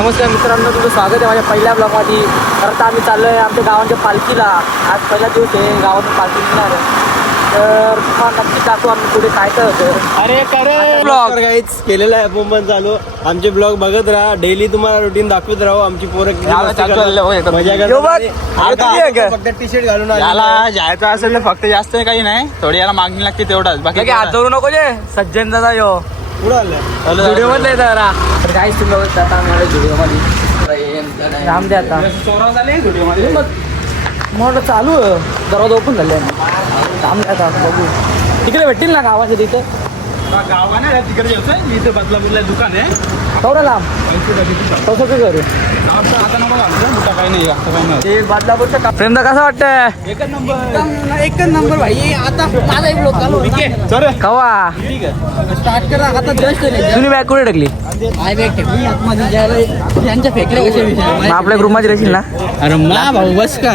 नमस्कार मित्रांनो, तुमचं स्वागत आहे माझ्या पहिल्या ब्लॉगमध्ये. तर आता आम्ही चाललो आहे आमच्या गावाच्या पालखीला. आज पहिला दिवस आहे गावातून पालखी निघणार आहे. तर तुम्हाला नक्की दाखवू आम्ही पुढे काय काय होतं. अरे करे ब्लॉग गाईच केलेला आहे मुंबई चालू. आमचे ब्लॉग बघत राहा, डेली तुम्हाला रुटीन दाखवत राहू. आमची पोरं किती मस्ती करतात, मजा करतात. फक्त टी शर्ट घालून याला जायचं असेल तर फक्त जास्त काही नाही, थोडी याला मागणी लागते तेवढाच. बाकी हात धरू नको जे सज्जन दादा यो पुढं आलं व्हिडिओ मध्ये जरा. तर काहीच तुम्ही बघत आता आम्हाला व्हिडिओमध्ये राम द्या आता चोरा झाले व्हिडिओ मध्ये. मोठं चालू आहे, दरवाजा ओपन झाले. राम द्या आता बघू तिकडे भेटतील ना गावाच्या तिथं. गाव नाही तिकडे येतोय मी, इथे बदलापूरला दुकान आहे. तेवढं लांब तसं काय करू आता नको दुकान काही नाही, जास्त काही नाही. ते बदलापूरचं फ्रेंड कसं वाटतंय? एकच नंबर भाई. आता माझा एक ब्लॉग चालू कवा स्टार्ट करा आता. जस्ट जुनी बॅग कुठे टाकली? यांच्या फेकले कसे मग आपल्या ग्रुपमध्ये राहशील ना? अरे मा भाऊ बस का.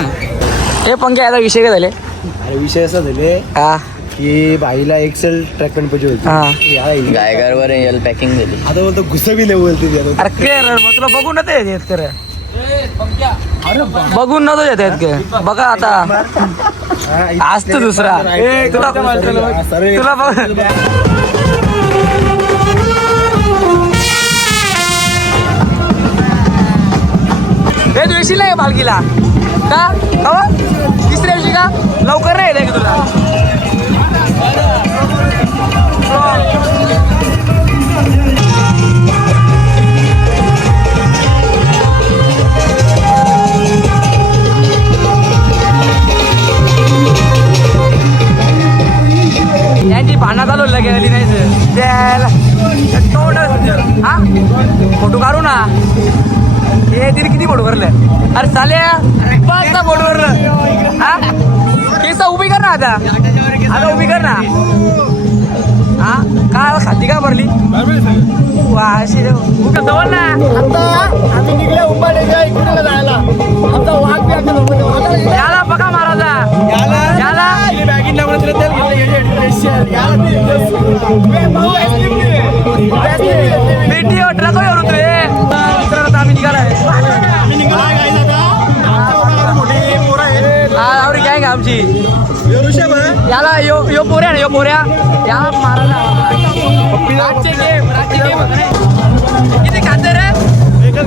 हे पंखे याचा विषय काय झाले? अरे विषय असा झाले हा की बाईला एक्सेल ट्रॅक पॅन्ट पाहिजे हा. होती. गायगारवर एल पॅकिंग दिली. आता बोलतो घुसबी नाही बोलते. अरे क्लिअर मग तुला बघून नव्हतं येत कर बघून नव्हतं येत का बघा आता आज तर दुसरा तुला बघ. हे तू येशील नाही पालखीला का? तिसऱ्या दिवशी का लवकर नाही येते का तुला? यांची भांडणं चालू गेली नाही द्यायला हा फोटो काढू ना. हे तिने किती फोटो भरले? अरे चाल्या पाचचा फोटो भरलं हा. केस उभी कर ना आता, आता उभी कर ना. हा काय खाती का भरली वा अशी जवळ ना. आता आम्ही निघले उंबाड्याच्या इकडे जायला. आमचा वाघ याला बघा महाराजा याला बॅगिंग टाकून तेल भेटी ट्रक येऊन रे. आता आम्ही निघालाय आवडी गँग आमची. याला यो पोऱ्या ना यो पोऱ्या याला महाराजा किती खाते रे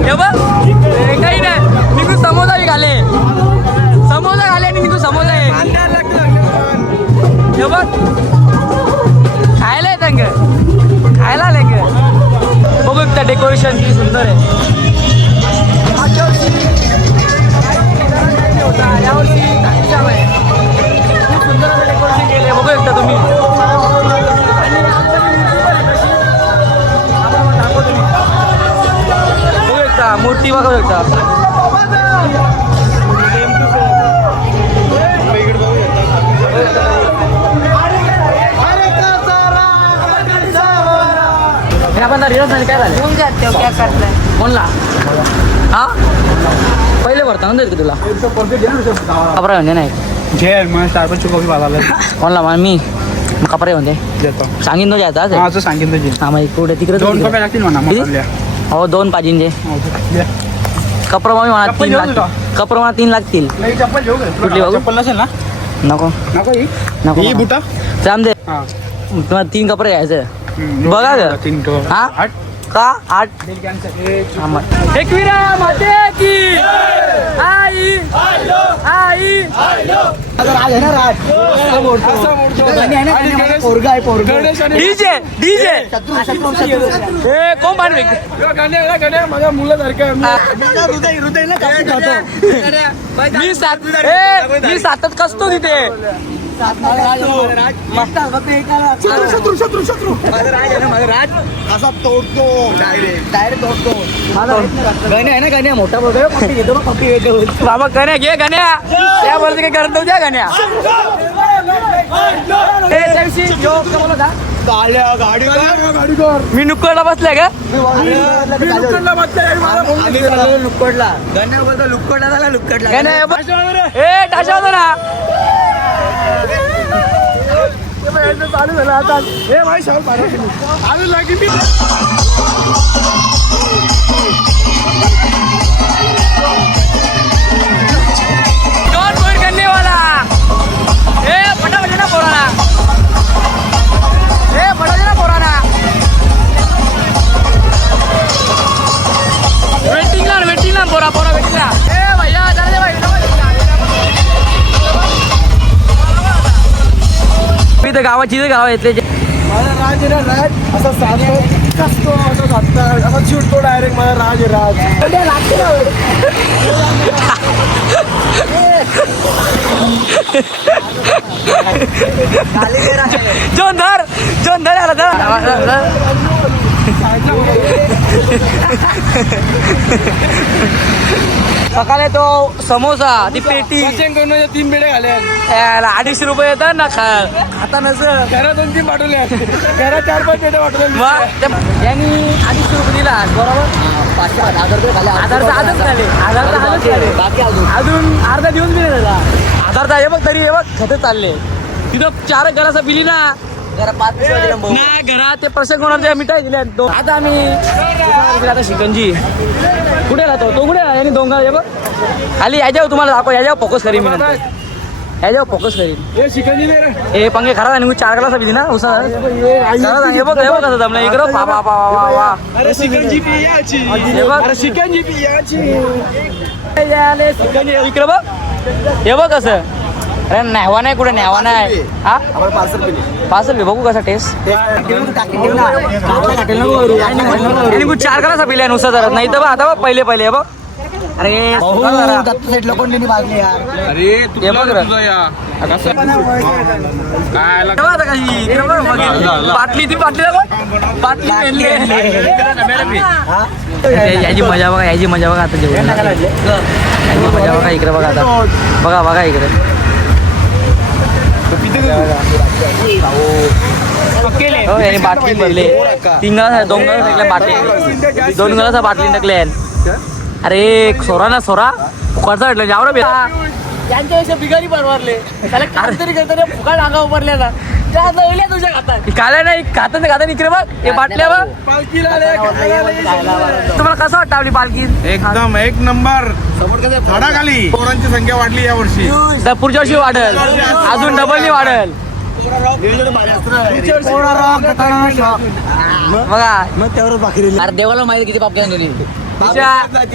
हे बघ. काही नाही निघू समोसा बी घाले, समोसा घाले निघू समोसा आहे हे बघ. खायला येतं ग, खायला आले ग. बघू त्या डेकोरेशन किती सुंदर आहे. यावर्षी खूप सुंदर असं डेकोरेशन केले. बघू एकदा तुम्ही बघू एकदा मूर्ती बघू एकदा. आपण रिअर्स झाली काय झालं बोलला हा पहिले भरता ना तुला कपडा म्हणते नाही घे मग स्टारबक्सची कॉफी पाहिला कोणला मग मी मग कपडे म्हणते देतो. सांगीन तो जायचा असं सांगेन तुझी हा मग पुढे तिकडे 2 कॉफी लागतील म्हणा मग. हो 2 पाहिजे कपडा मग म्हणा 3 लागतील. कपडा मला 3 लागतील. चप्पल घेऊ कुठली बघू? चप्पल नसेल ना? नको नको ही नको ही बुटा. जाम दे. हा तुम्हाला 3 कपडे घ्यायचं बघा ग. 3 तो हा 8 का 8 एकविरा माते की आई आई डीजे डीजे हे कोण पाणी माझ्या मुलासारखं मी सातच कसतो तिथे. शत्रू असा तोडतो डायरेक्ट तोडतो. गण्या आहे ना गण्या मोठा बघ पप्पी घेतो ना पप्पी घेतो बाबा. गण्या घे गण्या त्या बोलते काय करत नव्हत्या गण्या. मी नुक्कडला बसलाय का? लुक्कडला गण्या बोलतो लुक्कडला झाला लुक्कडला. ए टाशा होतो ना चालू झालं आता. हे भाई सगळं पाणी आलं लागी मी इथं गावाची गाव येतले माझा राज आहे ना राज असा साधा असतो असा साधतात असा चिडतो डायरेक्ट माझा राज आहे राज जोन धर आला सकाळी तो समोसा ती पेटी 3 पेढे घाल्या 250 रुपये येतात ना खाता नसं घरा 2-3 पाठवल्या घरा 4-5 पेढे पाठवल्या यांनी 250 रुपये दिला बरोबर 1000 झाले अजून अर्धा दिवस बी नाही झाला 1000 हे बघ तरी हे बघ खत चालले तिथं 4 घराचा बिली ना नाही घरात ते प्रसंग कोणाच्या मिठाई दिल्या आता आम्ही आता शिकंजी कुठे राहतो तो कुठे यांनी डोंगर हे बघ खाली याच्यावर तुम्हाला दाखव याच्यावर फोकस करीन मी नंतर याच्यावर फोकस करीन हे पंखे खराब आहे 4 ग्लास बी ना उसा हे बघ कसं जमलं इकडं वा हे बघ इकडं बघ हे बघ कसं अरे न्यावा नाही कुठे न्यावा नाही हा पार्सल बी बघू कसा टेस्ट आणि 4 ग्लास पिल्या नुसतं जरा नाही तर बघ आता बघ पहिले हे बघ अरे साईडला कोणली भागली यार अरे हे बघ बाटली ती बाटली बाटली याची मजा बघा याची मजा बघा आता जेवण याची मजा बघा इकडे बघा आता बघा इकडे हो याने बाटली भरले 3 ग्लास 2 ग्लास टाकले बाटली 2 ग्लास बाटली टाकले अरे सोरा ना सोरा फुकाडचा भेटलं जावं बेटा यांच्यापेक्षा बिगारी परवारले त्याला काहीतरी करताना फुकाड अंगा उभारल्या ना त्या जळल्या तुझ्या खातात काल्या नाही खाता इकडे बघ हे बाटल्या बघ तुम्हाला कसं वाटतं आपली पालखी एकदम 1 नंबर झाडाखाली पोरांची संख्या वाढली या वर्षी पुढच्या वर्षी वाढेल अजून डबलनी वाढेल बघा मग त्यावर बाकी अरे देवाला माहिती किती पाप केली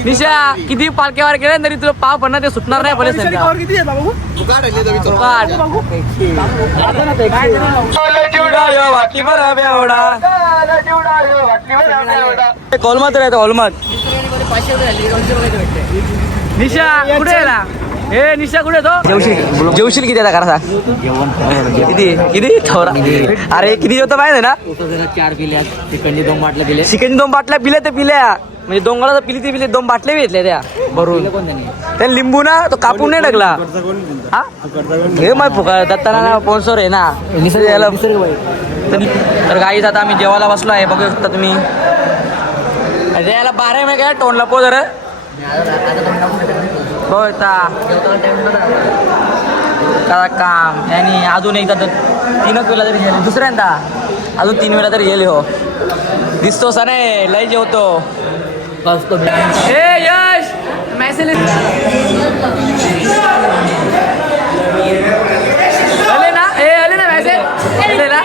निशा किती पालख्यावर गेल्या तरी तुला पाव पण ते सुटणार नाही पहिले कोलमत राहतो कोलमत निशा कुठे गेला हे निशा कुठे तो जेवशील किती आता करा किती थोडा अरे किती होतं माहिती ना 4 पिल्या चिकनची 2 बाटल्या पिल्या चिकनची 2 बाटल्या पिल्या ते पिल्या म्हणजे डोंगराला पिली ते पिले 2 बाटल्या घेतल्या त्या भरून त्या लिंबू ना तो कापून नाही टाकला हे मग फुका दत्ताना स्पॉन्सर आहे ना तर गाईच आता आम्ही जेवायला बसलो आहे बघू शकता तुम्ही याला 12 मे काय तोंडला पो जरा काम आणि अजून एकदा 3 वेळा तरी गेले दुसऱ्यांदा अजून 3 वेळा तरी गेले हो दिसतो सा नाही लय जेवतो हे यश मेसेज आले ना मेसेज ना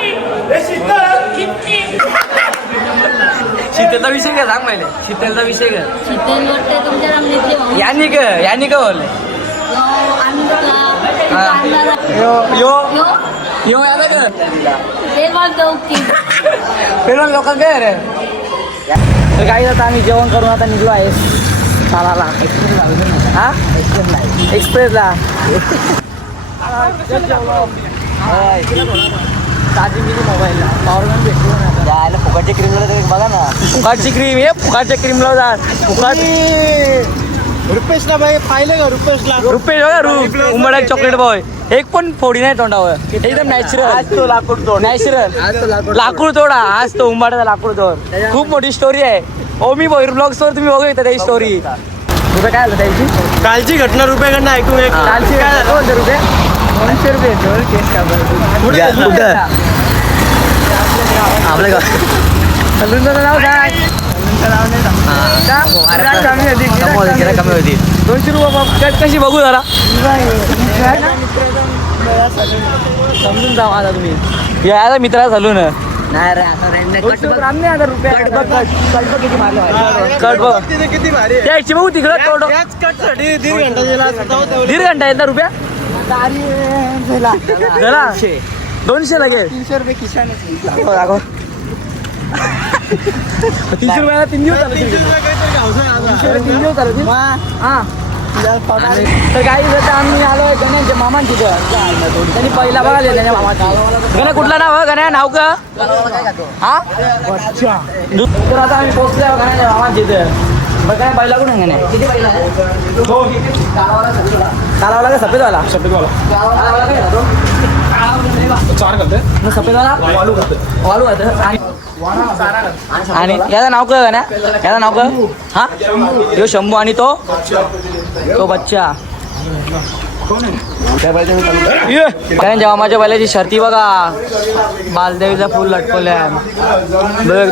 शीतलचा विषय काय सांग पहिले शीतलचा विषय काय यांनी का बोलले यो लोक काय रे तर काही आता आम्ही जेवण करून आता निघलो आहे चालाला हा एक्सप्रेसला मोबाईलला पॉवरबँक भेटलो फुकाटची क्रीम बघा ना फुकाटची क्रीम हे फुकाटच्या क्रीम लाव फुकाट रुपेशला बाई पाहिलं का रुपेश बघा उंबडा चॉकलेट बॉय एक पण फोडी नाही तोंडावर एकदम नॅचरल लाकूड तोड नॅचरल लाकूड तोडा आज तो उंबाड्याचा लाकूड तोड खूप मोठी स्टोरी आहे ओमी भोईर ब्लॉग्स वर तुम्ही बघू येता त्याची स्टोरी तुझं काय झालं त्याची कालची घटना रुपयाकडनं ऐकून कालची काय झालं रुपये 200 रुपये आपलं का सलूनचं नाव काय कमी होती 200 रुपये कशी बघू जरा समजून जा आता तुम्ही या मित्रा चालू ना नाही रे आता रुपये कट बघ त्याची बघू तिकडं 1.5 घंटा येत ना रुपया 200 लगेच 300 रुपये किसान दाखव 300 रुपयाला 3 दिवस चालू 3 दिवस चालू हा तर काही आता आम्ही आलोय गण्याच्या मामांची त्यांनी पहिला बघायला त्यांच्या मामाची गण्या कुठलं नाव गण्या नाव का हा तर आता आम्ही पोहोचलो गण्याच्या मामांची मग काय पहिला कुठे गण्या किती पहिला कालावाला का सफेदवाला कालावाला काय खातो 4 करते सफेदवाला वालू खातं आणि याचं नाव काय ना याचं नाव काय हा तो शंभू आणि तो बच्चा कारण जेव्हा बैलाची शर्ती बघा बालदेवीचा फुल लटकवल्या बघ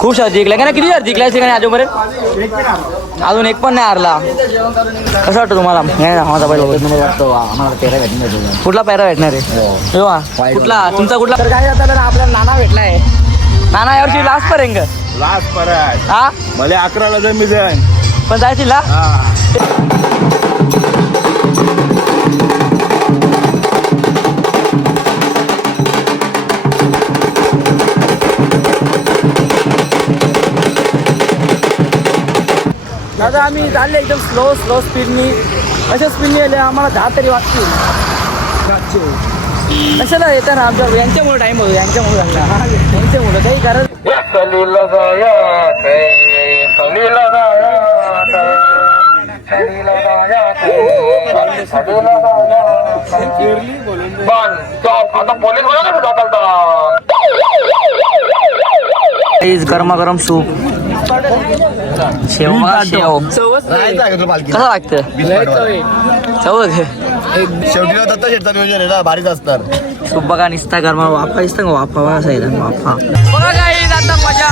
खूप शर्ती जिंकल्या का ना किती शर्ती जिंकल्या का अजूनपर्यंत अजून एक पण नाही हारला कसं वाटतं तुम्हाला माझा बैल आम्हाला पेरा भेटणार कुठला पेरा भेटणार आहे तेव्हा कुठला तुमचा कुठला तर काय जाता तर आपल्याला नाना भेटलाय नाना यावर्षी लास्ट पर्यंत लास्ट परत हा मला 11ला जमी जाईन पण जायची ना दादा आम्ही चालले एकदम स्लो स्पीडनी अशा स्पीडनी आले आम्हाला 10 तरी वाजतील कशाला येतं ना आमच्या यांच्यामुळे टाइम होतो यांच्यामुळे झाला यांच्यामुळे काही कारण गरमागरम सूप शेव कसं वाटतं चव शेवटी दत्ता शेटचा नियोजन आहे ना भारीच असणार सूप बघा निसता गरमा वाफा दिसतं का वाफा वाफा बघा काही आता मजा